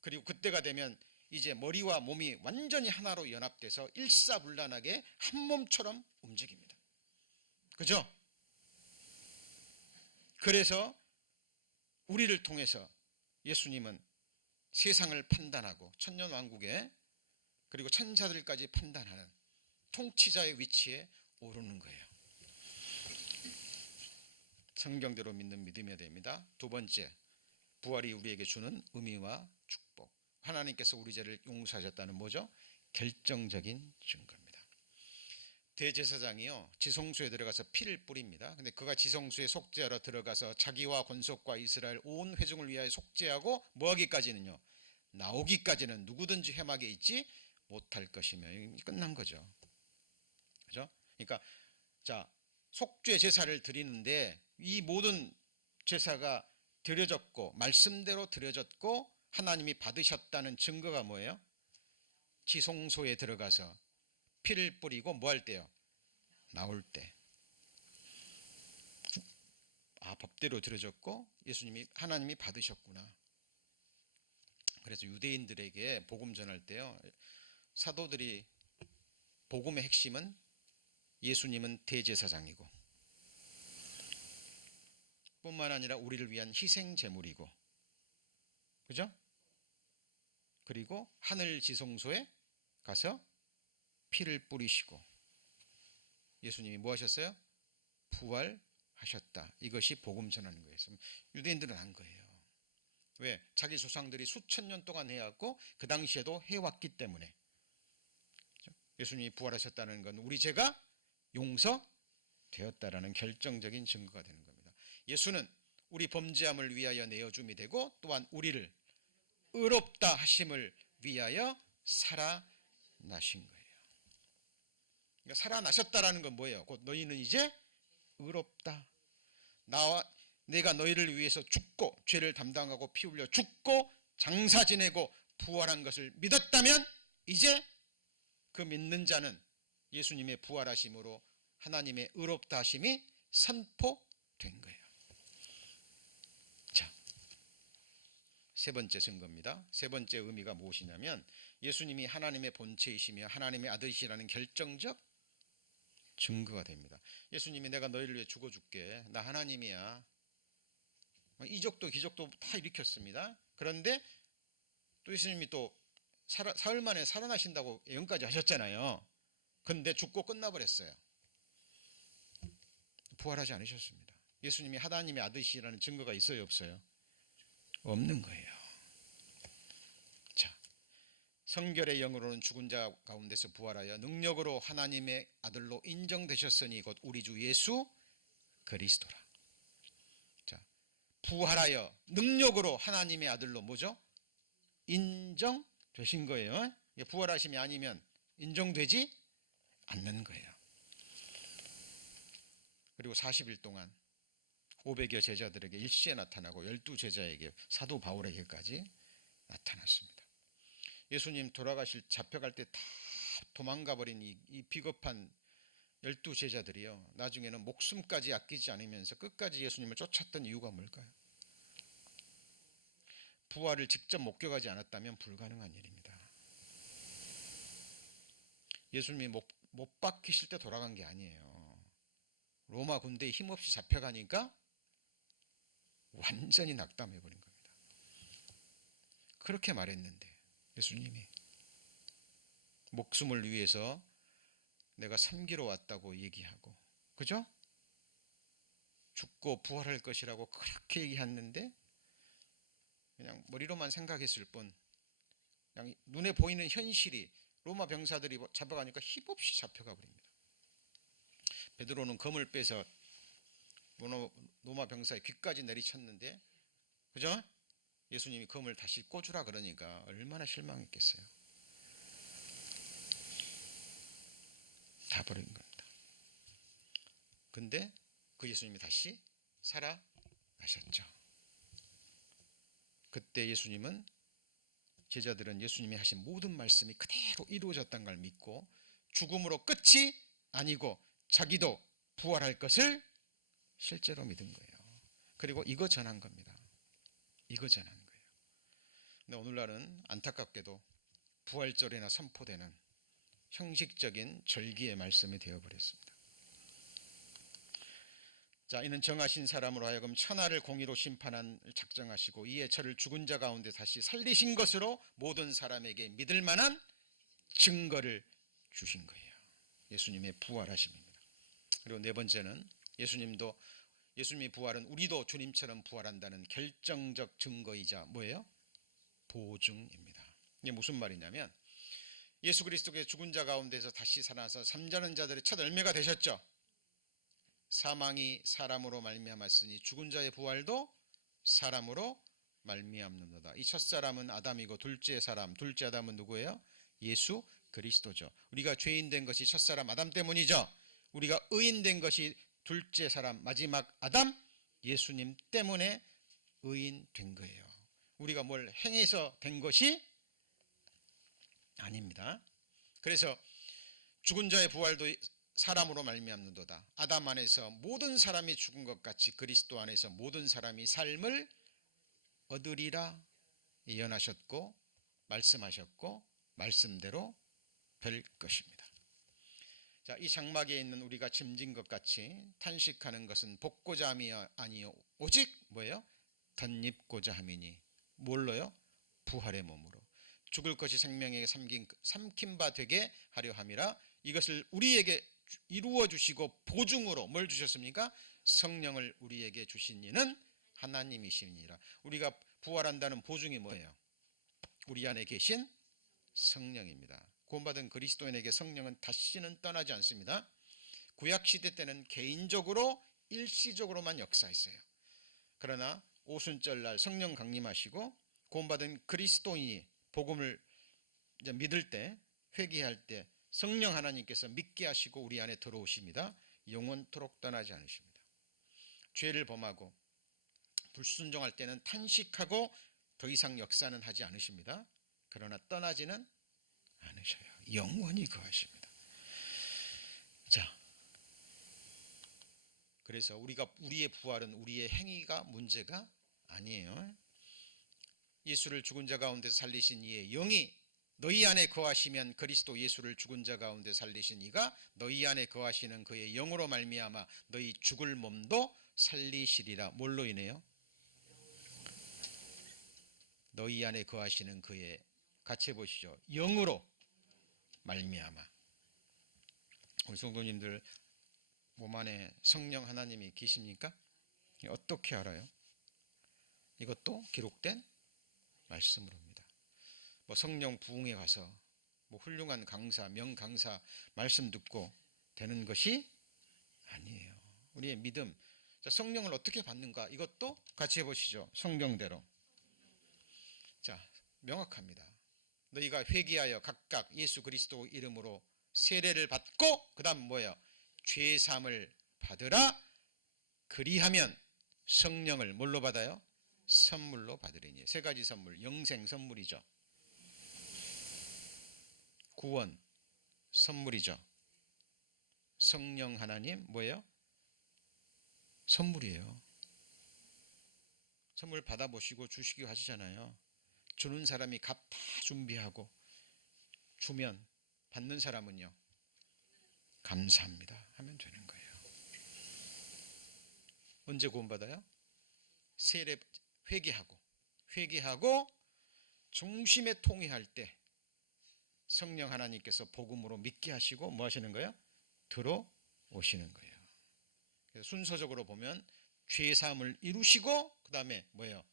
그리고 그때가 되면 이제 머리와 몸이 완전히 하나로 연합돼서 일사불란하게 한 몸처럼 움직입니다. 그죠? 그래서 우리를 통해서 예수님은 세상을 판단하고 천년왕국에 그리고 천사들까지 판단하는 통치자의 위치에 오르는 거예요. 성경대로 믿는 믿음이 됩니다. 두 번째, 부활이 우리에게 주는 의미와 축복. 하나님께서 우리 죄를 용서하셨다는 뭐죠? 결정적인 증거입니다. 대제사장이요, 지성소에 들어가서 피를 뿌립니다. 근데 그가 지성소에 속죄하러 들어가서 자기와 권속과 이스라엘 온 회중을 위하여 속죄하고 뭐하기까지는요, 나오기까지는 누구든지 회막에 있지 못할 것이며, 끝난 거죠. 그죠? 그러니까 자, 속죄 제사를 드리는데 이 모든 제사가 드려졌고 말씀대로 드려졌고 하나님이 받으셨다는 증거가 뭐예요? 지성소에 들어가서 피를 뿌리고 뭐 할 때요? 나올 때. 법대로 드려졌고 예수님이, 하나님이 받으셨구나. 그래서 유대인들에게 복음 전할 때요, 사도들이 복음의 핵심은 예수님은 대제사장이고 뿐만 아니라 우리를 위한 희생 제물이고, 그죠? 그리고 하늘 지성소에 가서 피를 뿌리시고 예수님이 뭐 하셨어요? 부활하셨다. 이것이 복음 전하는 거예요. 유대인들은 안 거예요. 왜? 자기 조상들이 수천 년 동안 해왔고 그 당시에도 해왔기 때문에. 예수님이 부활하셨다는 건 우리 죄가 용서되었다라는 결정적인 증거가 되는 겁니다. 예수는 우리 범죄함을 위하여 내어줌이 되고 또한 우리를 의롭다 하심을 위하여 살아나신 거예요. 그러니까 살아나셨다라는 건 뭐예요? 곧 너희는 이제 의롭다. 내가 너희를 위해서 죽고 죄를 담당하고 피 흘려 죽고 장사 지내고 부활한 것을 믿었다면 이제 그 믿는 자는 예수님의 부활하심으로 하나님의 의롭다 하심이 선포된 거예요. 자, 세 번째 증거입니다. 세 번째 의미가 무엇이냐면 예수님이 하나님의 본체이시며 하나님의 아들이시라는 결정적 증거가 됩니다. 예수님이 내가 너희를 위해 죽어줄게, 나 하나님이야, 이적도 기적도 다 일으켰습니다. 그런데 또 예수님이 또 사흘 만에 살아나신다고 예언까지 하셨잖아요. 근데 죽고 끝나버렸어요. 부활하지 않으셨습니다. 예수님이 하나님의 아들이시라는 증거가 있어요, 없어요? 없는 거예요. 자, 성결의 영으로는 죽은 자 가운데서 부활하여 능력으로 하나님의 아들로 인정되셨으니 곧 우리 주 예수 그리스도라. 자, 부활하여 능력으로 하나님의 아들로 뭐죠? 인정되신 거예요. 부활하심이 아니면 인정되지 않는 거예요. 그리고 40일 동안 500여 제자들에게 일시에 나타나고 12제자에게 사도 바울에게까지 나타났습니다. 예수님 돌아가실 잡혀갈 때 다 도망가 버린 이 비겁한 12제자들이요, 나중에는 목숨까지 아끼지 않으면서 끝까지 예수님을 쫓았던 이유가 뭘까요? 부활을 직접 목격하지 않았다면 불가능한 일입니다. 예수님이 못 박히실 때 돌아간 게 아니에요. 로마 군대에 힘없이 잡혀가니까 완전히 낙담해버린 겁니다. 그렇게 말했는데 예수님이 목숨을 위해서 내가 섬기러 왔다고 얘기하고, 그죠? 죽고 부활할 것이라고 그렇게 얘기했는데 그냥 머리로만 생각했을 뿐, 그냥 눈에 보이는 현실이 로마 병사들이 잡아가니까 힘없이 잡혀가 버립니다. 베드로는 검을 빼서 로마 병사의 귀까지 내리쳤는데, 그죠? 예수님이 검을 다시 꽂으라 그러니까 얼마나 실망했겠어요. 다 버린 겁니다. 근데 그 예수님이 다시 살아나셨죠. 그때 예수님은, 제자들은 예수님이 하신 모든 말씀이 그대로 이루어졌다는 걸 믿고 죽음으로 끝이 아니고 자기도 부활할 것을 실제로 믿은 거예요. 그리고 이거 전한 겁니다. 이거 전한 거예요. 근데 오늘날은 안타깝게도 부활절에나 선포되는 형식적인 절기의 말씀이 되어버렸습니다. 자, 이는 정하신 사람으로 하여금 천하를 공의로 심판을 작정하시고 이에 저를 죽은 자 가운데 다시 살리신 것으로 모든 사람에게 믿을 만한 증거를 주신 거예요. 예수님의 부활하심입니다. 그리고 네 번째는 예수님의 부활은 우리도 주님처럼 부활한다는 결정적 증거이자 뭐예요? 보증입니다. 이게 무슨 말이냐면 예수 그리스도의 죽은 자 가운데서 다시 살아나서 잠자는 자들의 첫 열매가 되셨죠. 사망이 사람으로 말미암았으니 죽은 자의 부활도 사람으로 말미암는도다. 이 첫 사람은 아담이고 둘째 아담은 누구예요? 예수 그리스도죠. 우리가 죄인 된 것이 첫 사람 아담 때문이죠. 우리가 의인 된 것이 둘째 사람 마지막 아담 예수님 때문에 의인 된 거예요. 우리가 뭘 행해서 된 것이 아닙니다. 그래서 죽은 자의 부활도 사람으로 말미암는도다. 아담 안에서 모든 사람이 죽은 것 같이 그리스도 안에서 모든 사람이 삶을 얻으리라 예언하셨고 말씀하셨고 말씀대로 될 것입니다. 자, 이 장막에 있는 우리가 짐진 것 같이 탄식하는 것은 복고자 함이 아니요 오직 뭐예요? 덧입고자 함이니 뭘로요? 부활의 몸으로 죽을 것이 생명에게 삼킨 바 되게 하려 함이라. 이것을 우리에게 이루어 주시고 보증으로 뭘 주셨습니까? 성령을 우리에게 주신 이는 하나님이시니라. 우리가 부활한다는 보증이 뭐예요? 우리 안에 계신 성령입니다. 구원받은 그리스도인에게 성령은 다시는 떠나지 않습니다. 구약시대 때는 개인적으로 일시적으로만 역사했어요. 그러나 오순절날 성령 강림하시고 구원받은 그리스도인이 복음을 이제 믿을 때, 회개할 때 성령 하나님께서 믿게 하시고 우리 안에 들어오십니다. 영원토록 떠나지 않으십니다. 죄를 범하고 불순종할 때는 탄식하고 더 이상 역사는 하지 않으십니다. 그러나 떠나지는 않으셔요. 영원히 거하십니다. 자, 그래서 우리의 부활은 우리의 행위가 문제가 아니에요. 예수를 죽은 자 가운데 살리신 이의 영이 너희 안에 거하시면 그리스도 예수를 죽은 자 가운데 살리신 이가 너희 안에 거하시는 그의 영으로 말미암아 너희 죽을 몸도 살리시리라. 뭘로 인해요? 너희 안에 거하시는 그의, 같이 해보시죠. 영으로 말미암아. 우리 성도님들 몸 안에 성령 하나님이 계십니까? 어떻게 알아요? 이것도 기록된 말씀으로입니다. 뭐 성령 부흥회 가서 뭐 훌륭한 강사, 명강사 말씀 듣고 되는 것이 아니에요. 우리의 믿음. 자, 성령을 어떻게 받는가? 이것도 같이 해보시죠. 성경대로. 자, 명확합니다. 너희가 회개하여 각각 예수 그리스도 이름으로 세례를 받고 그 다음 뭐예요? 죄사함을 받으라. 그리하면 성령을 뭘로 받아요? 선물로 받으리니. 세 가지 선물. 영생 선물이죠. 구원 선물이죠. 성령 하나님 뭐예요? 선물이에요. 선물 받아보시고 주시기 하시잖아요. 주는 사람이 값 다 준비하고 주면 받는 사람은요, 감사합니다 하면 되는 거예요. 언제 구원받아요? 세례 회개하고 중심에 통회할 때 성령 하나님께서 복음으로 믿게 하시고 뭐 하시는 거예요? 들어오시는 거예요. 그래서 순서적으로 보면 죄사함을 이루시고 그 다음에 뭐예요?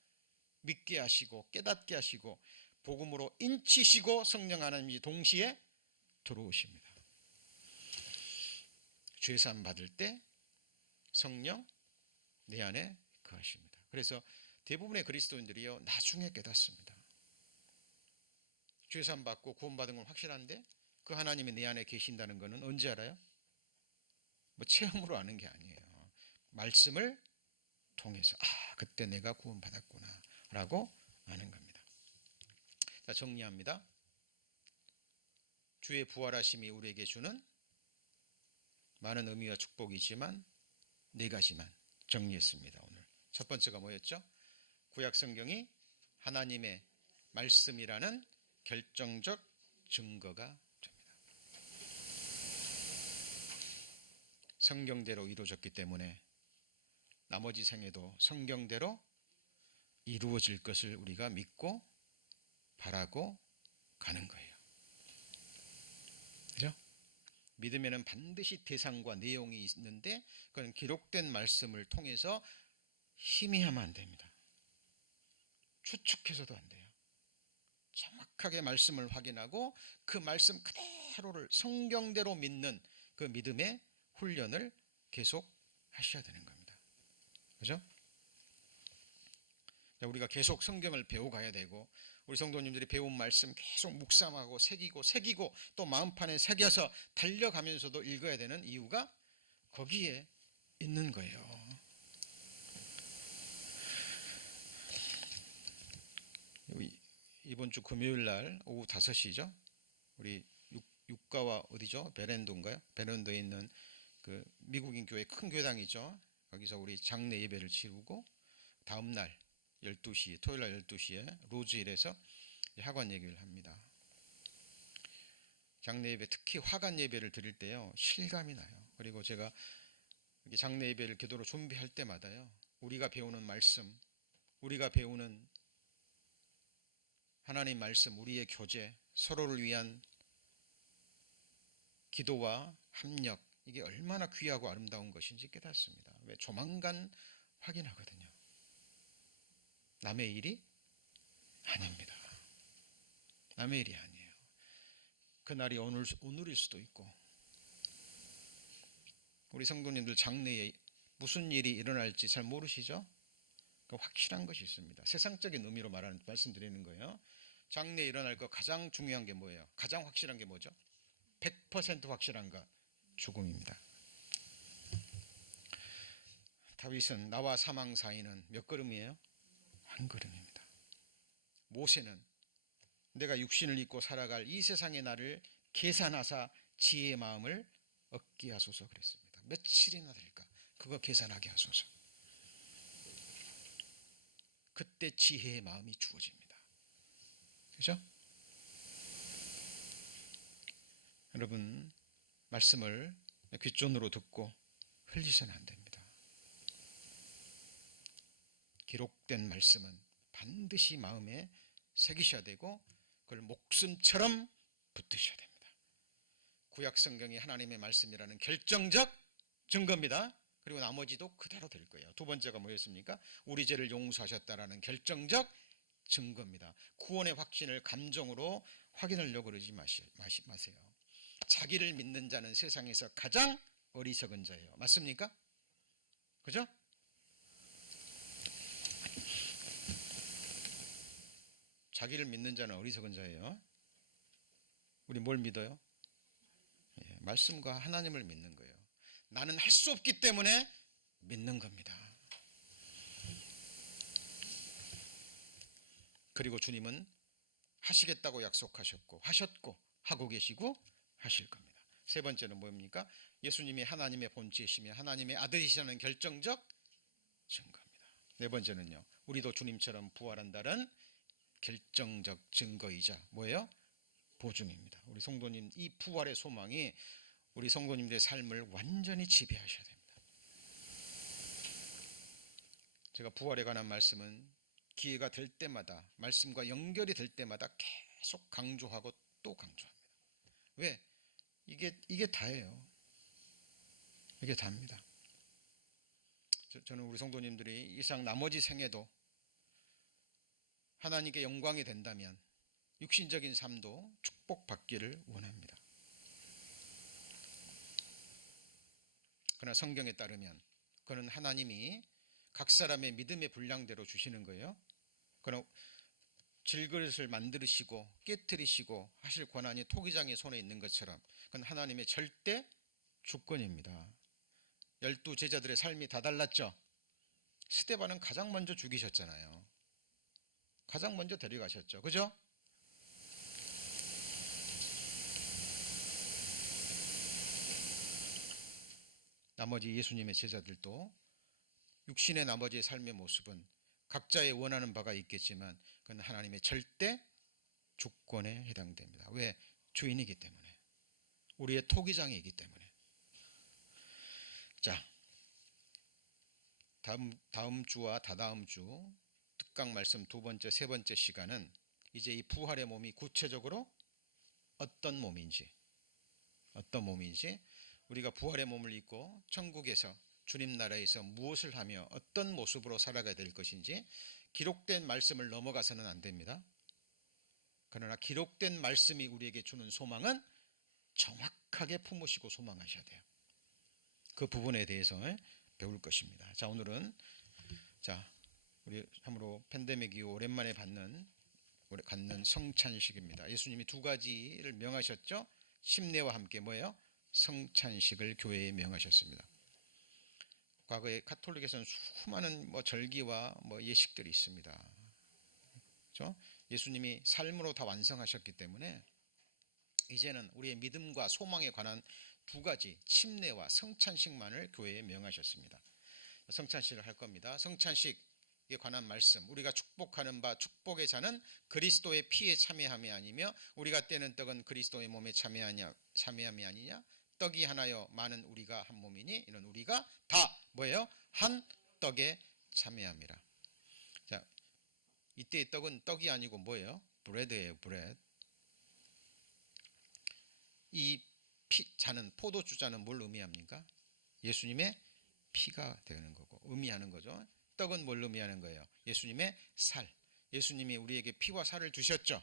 믿게 하시고 깨닫게 하시고 복음으로 인치시고 성령 하나님이 동시에 들어오십니다. 죄사함 받을 때 성령 내 안에 거하십니다. 그래서 대부분의 그리스도인들이요 나중에 깨닫습니다. 죄사함 받고 구원받은 건 확실한데 그 하나님이 내 안에 계신다는 것은 언제 알아요? 뭐 체험으로 아는 게 아니에요. 말씀을 통해서 그때 내가 구원받았구나 라고 아는 겁니다. 자, 정리합니다. 주의 부활하심이 우리에게 주는 많은 의미와 축복이지만 네 가지만 정리했습니다. 오늘 첫 번째가 뭐였죠? 구약 성경이 하나님의 말씀이라는 결정적 증거가 됩니다. 성경대로 이루어졌기 때문에 나머지 생애도 성경대로 이루어질 것을 우리가 믿고 바라고 가는 거예요. 그죠? 믿음에는 반드시 대상과 내용이 있는데 그건 기록된 말씀을 통해서 희미하면 안 됩니다. 추측해서도 안 돼요. 정확하게 말씀을 확인하고 그 말씀 그대로를 성경대로 믿는 그 믿음의 훈련을 계속 하셔야 되는 겁니다. 그죠? 우리가 계속 성경을 배워가야 되고 우리 성도님들이 배운 말씀 계속 묵상하고 새기고 또 마음판에 새겨서 달려가면서도 읽어야 되는 이유가 거기에 있는 거예요. 이번 주 금요일 날 오후 5시죠. 우리 육가와 어디죠? 베렌도인가요? 베렌도에 있는 그 미국인 교회 큰 교회당이죠. 거기서 우리 장례 예배를 치르고 다음 날 12시 토요일 날 12시에 로즈힐에서 화관 예배를 합니다. 장례 예배 특히 화관 예배를 드릴 때요 실감이 나요. 그리고 제가 장례 예배를 기도로 준비할 때마다요 우리가 배우는 말씀, 우리가 배우는 하나님 말씀, 우리의 교제, 서로를 위한 기도와 합력 이게 얼마나 귀하고 아름다운 것인지 깨닫습니다. 왜? 조만간 확인하거든요. 남의 일이 아닙니다. 남의 일이 아니에요. 그날이 오늘일 수도 있고 우리 성도님들 장래에 무슨 일이 일어날지 잘 모르시죠? 그 확실한 것이 있습니다. 세상적인 의미로 말씀드리는 거예요. 장래에 일어날 거 가장 중요한 게 뭐예요? 가장 확실한 게 뭐죠? 100% 확실한 것, 죽음입니다. 다윗은 나와 사망 사이는 몇 걸음이에요? 한 걸음입니다. 모세는 내가 육신을 입고 살아갈 이 세상의 나를 계산하사 지혜의 마음을 얻게 하소서 그랬습니다. 며칠이나 될까? 그거 계산하게 하소서. 그때 지혜의 마음이 주어집니다. 그죠? 여러분, 말씀을 귓전으로 듣고 흘리서는 안 됩니다. 기록된 말씀은 반드시 마음에 새기셔야 되고 그걸 목숨처럼 붙드셔야 됩니다. 구약 성경이 하나님의 말씀이라는 결정적 증거입니다. 그리고 나머지도 그대로 될 거예요. 두 번째가 뭐였습니까? 우리 죄를 용서하셨다라는 결정적 증거입니다. 구원의 확신을 감정으로 확인하려고 그러지 마세요. 자기를 믿는 자는 세상에서 가장 어리석은 자예요. 맞습니까? 그죠? 자기를 믿는 자는 어리석은 자예요. 우리 뭘 믿어요? 말씀과 하나님을 믿는 거예요. 나는 할 수 없기 때문에 믿는 겁니다. 그리고 주님은 하시겠다고 약속하셨고 하셨고 하고 계시고 하실 겁니다. 세 번째는 뭡니까? 예수님이 하나님의 본체이시며 하나님의 아들이시라는 결정적 증거입니다. 네 번째는요, 우리도 주님처럼 부활한다는 결정적 증거이자 뭐예요? 보증입니다. 우리 성도님, 이 부활의 소망이 우리 성도님들의 삶을 완전히 지배하셔야 됩니다. 제가 부활에 관한 말씀은 기회가 될 때마다, 말씀과 연결이 될 때마다 계속 강조하고 또 강조합니다. 왜? 이게 다예요. 이게 다입니다. 저는 우리 성도님들이 이 상 나머지 생에도 하나님께 영광이 된다면 육신적인 삶도 축복받기를 원합니다. 그러나 성경에 따르면 그는 하나님이 각 사람의 믿음의 분량대로 주시는 거예요. 그러나 질그릇을 만드시고 깨뜨리시고 하실 권한이 토기장의 손에 있는 것처럼 그건 하나님의 절대 주권입니다. 12 제자들의 삶이 다 달랐죠. 스데반은 가장 먼저 죽이셨잖아요. 가장 먼저 데려가셨죠. 그죠? 나머지 예수님의 제자들도 육신의 나머지의 삶의 모습은 각자의 원하는 바가 있겠지만 그건 하나님의 절대 주권에 해당됩니다. 왜? 주인이기 때문에. 우리의 토기장이기 때문에. 자, 다음 주와 다다음 주 특강 말씀 두 번째, 세 번째 시간은 이제 이 부활의 몸이 구체적으로 어떤 몸인지 우리가 부활의 몸을 입고 천국에서 주님 나라에서 무엇을 하며 어떤 모습으로 살아가야 될 것인지 기록된 말씀을 넘어가서는 안 됩니다. 그러나 기록된 말씀이 우리에게 주는 소망은 정확하게 품으시고 소망하셔야 돼요. 그 부분에 대해서 배울 것입니다. 자, 오늘은 우리 참으로 팬데믹 이후 오랜만에 갖는 성찬식입니다. 예수님이 두 가지를 명하셨죠. 심례와 함께 뭐예요? 성찬식을 교회에 명하셨습니다. 과거에 가톨릭에서는 수많은 절기와 예식들이 있습니다. 그렇죠? 예수님이 삶으로 다 완성하셨기 때문에 이제는 우리의 믿음과 소망에 관한 두 가지 침례와 성찬식만을 교회에 명하셨습니다. 성찬식을 할 겁니다. 성찬식에 관한 말씀, 우리가 축복하는 바 축복의 잔은 그리스도의 피에 참여함이 아니며 우리가 떼는 떡은 그리스도의 몸에 참여함이 아니냐. 떡이 하나여 많은 우리가 한 몸이니 이는 우리가 다 뭐예요? 한 떡에 참여함이라. 자, 이때의 떡은 떡이 아니고 뭐예요? 브레드예요. 브레드. 이 잔은 포도주 잔은 뭘 의미합니까? 예수님의 피가 되는 거고 의미하는 거죠. 떡은 뭘 의미하는 거예요? 예수님의 살. 예수님이 우리에게 피와 살을 주셨죠.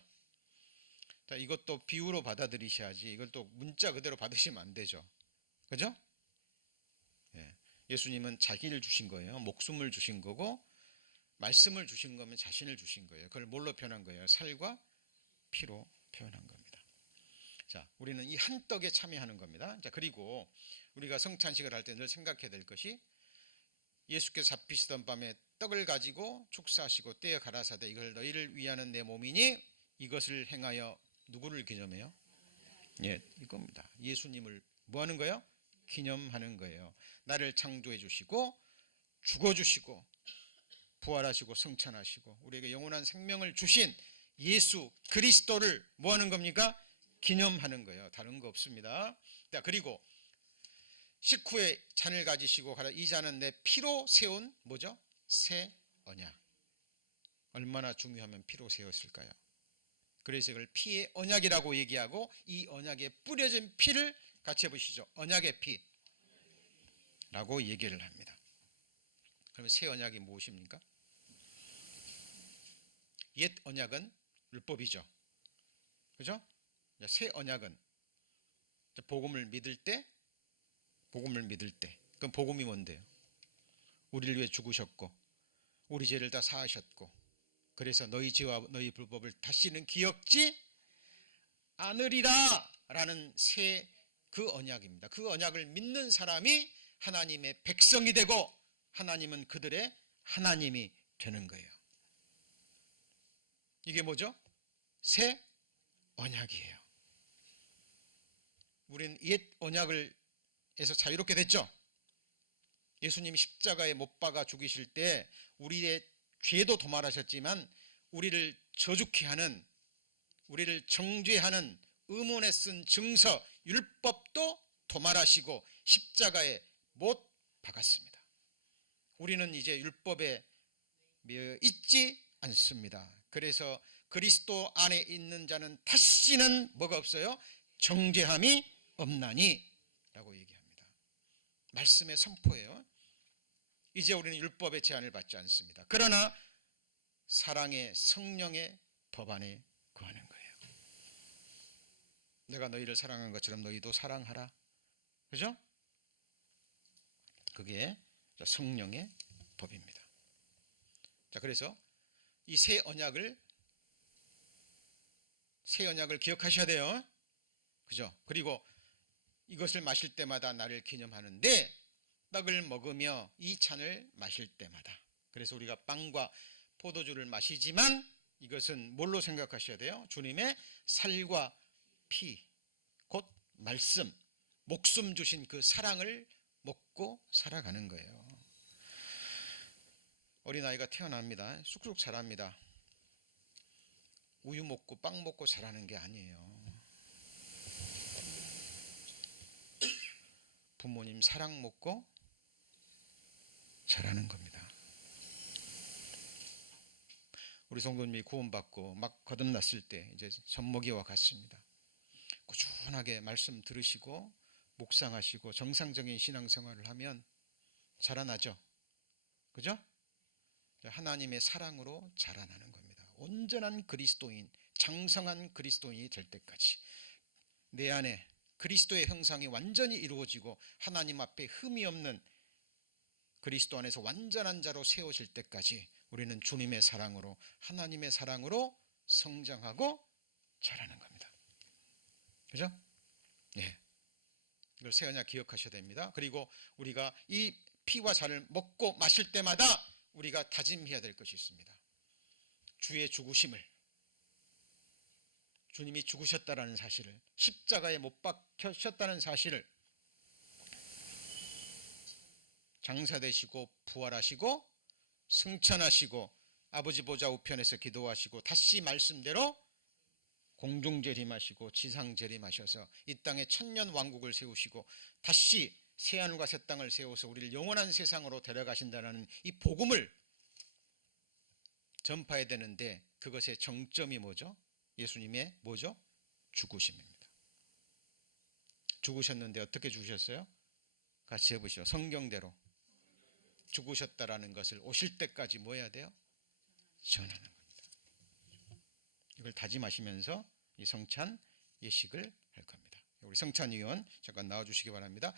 자, 이것도 비유로 받아들이셔야지 이걸 또 문자 그대로 받으시면 안 되죠. 그죠? 예수님은 자기를 주신 거예요. 목숨을 주신 거고 말씀을 주신 거면 자신을 주신 거예요. 그걸 뭘로 표현한 거예요? 살과 피로 표현한 겁니다. 자, 우리는 이 한 떡에 참여하는 겁니다. 자, 그리고 우리가 성찬식을 할 때 늘 생각해야 될 것이 예수께서 잡히시던 밤에 떡을 가지고 축사하시고 떼어 가라사대 이걸 너희를 위하는 내 몸이니 이것을 행하여 누구를 기념해요? 이겁니다. 예수님을 뭐 하는 거예요? 기념하는 거예요. 나를 창조해 주시고 죽어 주시고 부활하시고 성찬하시고 우리에게 영원한 생명을 주신 예수 그리스도를 뭐 하는 겁니까? 기념하는 거예요. 다른 거 없습니다. 자, 그리고 식후에 잔을 가지시고 가라. 이 잔은 내 피로 세운 뭐죠? 새 언약. 얼마나 중요하면 피로 세웠을까요? 그래서 이걸 피의 언약이라고 얘기하고, 이 언약에 뿌려진 피를 같이 해보시죠. 언약의 피라고 얘기를 합니다. 그러면 새 언약이 무엇입니까? 옛 언약은 율법이죠. 그죠? 새 언약은 복음을 믿을 때, 그럼 복음이 뭔데요? 우리를 위해 죽으셨고 우리 죄를 다 사하셨고, 그래서 너희 죄와 너희 불법을 다시는 기억지 않으리라 라는 새 그 언약입니다. 그 언약을 믿는 사람이 하나님의 백성이 되고, 하나님은 그들의 하나님이 되는 거예요. 이게 뭐죠? 새 언약이에요. 우리는 옛 언약에서 자유롭게 됐죠. 예수님이 십자가에 못 박아 죽이실 때 우리의 죄도 도말하셨지만, 우리를 저주케 하는, 우리를 정죄하는 의문에 쓴 증서 율법도 도말하시고 십자가에 못 박았습니다. 우리는 이제 율법에 있지 않습니다. 그래서 그리스도 안에 있는 자는 다시는 뭐가 없어요? 정죄함이 없나니 라고 얘기합니다. 말씀의 선포예요. 이제 우리는 율법의 제한을 받지 않습니다. 그러나 사랑의 성령의 법 안에 거하는 거예요. 내가 너희를 사랑한 것처럼 너희도 사랑하라. 그죠? 그게 성령의 법입니다. 자, 그래서 이 새 언약을 기억하셔야 돼요. 그죠? 그리고 이것을 마실 때마다 나를 기념하는데, 떡을 먹으며 이 잔을 마실 때마다. 그래서 우리가 빵과 포도주를 마시지만 이것은 뭘로 생각하셔야 돼요? 주님의 살과 피, 곧 말씀, 목숨 주신 그 사랑을 먹고 살아가는 거예요. 어린아이가 태어납니다. 쑥쑥 자랍니다. 우유 먹고 빵 먹고 자라는 게 아니에요. 부모님 사랑 먹고 자라는 겁니다. 우리 성도님이 구원받고 막 거듭났을 때 이제 젖먹이와 같습니다. 꾸준하게 말씀 들으시고 묵상하시고 정상적인 신앙생활을 하면 자라나죠. 그죠? 하나님의 사랑으로 자라나는 겁니다. 온전한 그리스도인, 장성한 그리스도인이 될 때까지 내 안에 그리스도의 형상이 완전히 이루어지고 하나님 앞에 흠이 없는 그리스도 안에서 완전한 자로 세워질 때까지 우리는 주님의 사랑으로, 하나님의 사랑으로 성장하고 자라는 겁니다. 그죠? 네. 이걸 새 언약 기억하셔야 됩니다. 그리고 우리가 이 피와 잔을 먹고 마실 때마다 우리가 다짐해야 될 것이 있습니다. 주의 죽으심을, 주님이 죽으셨다는 사실을, 십자가에 못 박히셨다는 사실을, 장사되시고 부활하시고 승천하시고 아버지 보좌 우편에서 기도하시고 다시 말씀대로 공중 재림하시고 지상 재림하셔서 이 땅에 천년 왕국을 세우시고 다시 새하늘과 새 땅을 세워서 우리를 영원한 세상으로 데려가신다는 이 복음을 전파해야 되는데, 그것의 정점이 뭐죠? 예수님의 뭐죠? 죽으심입니다. 죽으셨는데 어떻게 죽으셨어요? 같이 해보시죠. 성경대로 죽으셨다라는 것을 오실 때까지 뭐 해야 돼요? 전하는 겁니다. 이걸 다짐하시면서 이 성찬 예식을 할 겁니다. 우리 성찬 위원 잠깐 나와주시기 바랍니다.